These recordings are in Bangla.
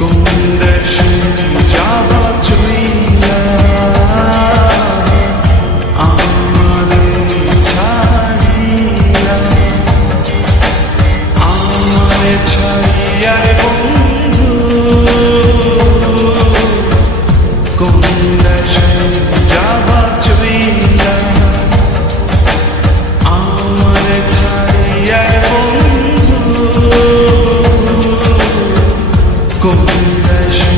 কোন দেশে যাবা চইলা আমারে ছাড়িয়া, আমারে ছাড়িয়া রে বন্ধু, কোন দেশে যাবা চইলা আমারে ছাড়িয়া রে বন্ধু, কোন দেশে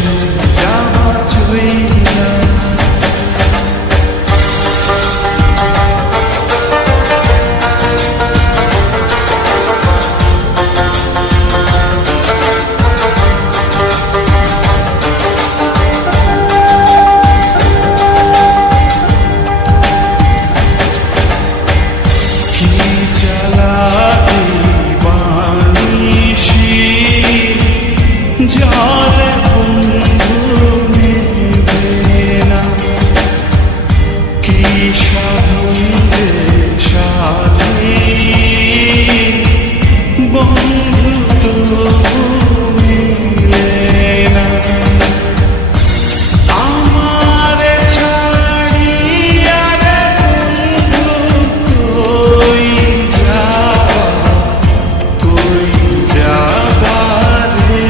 যাবা চইলা। জলে বন্ধু নিবে না, কি সাধন যে সাথী বন্ধু তো মিলে না। আমারে ছাড়িয়া রে বন্ধু কই যাবা, কই যাবা রে,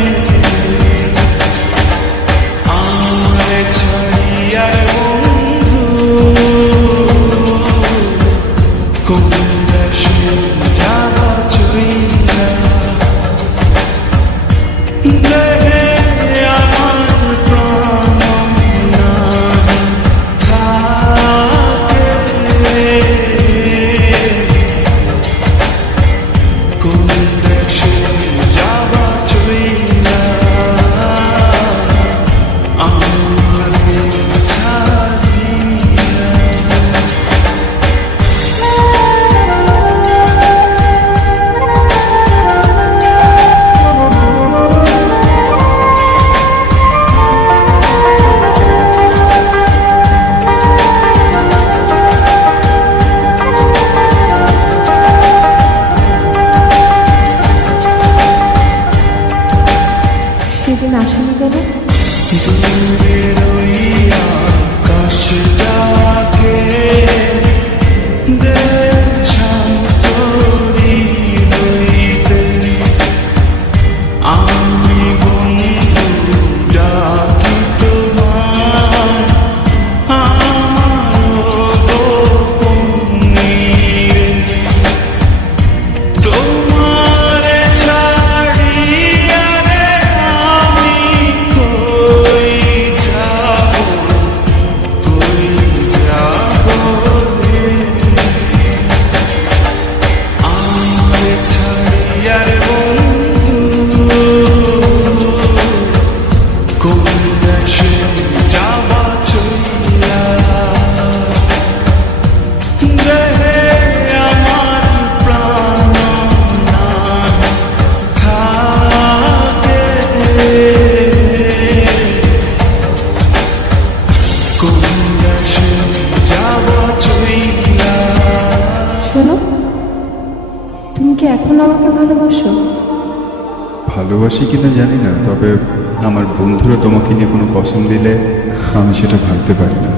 আমারে ছাড়িয়া রে বন্ধু, কোন দেশে যাবা চইলা। দেহে আমার প্রাণ নাই থাকে, কোন দেশে যাবা চইলা আমারে ছাড়িয়া। সেদিন আসনি কেন? দূরে রইয়া আকাশটাকে শান্ত হইতে, আমি বন্ধু ডাকি তোমার আমার গোপনীরে, তোমারে ছাড়িয়া রে আমি কই যাব, কই যাব রে, আমারে ছাড়িয়া রে বন্ধু, কোন দেশে যাবা চইলা। দেহে আমার প্রাণ নাই থাকে, কোন দেশে যাবা চইলা। শোনো, তুমি কি এখন আমাকে ভালোবাসো? ভালোবাসি কিনা জানি না, তবে আমার বন্ধুরা তোমাকে নিয়ে কোনো কসম দিলে আমি সেটা ভাঙতে পারি না।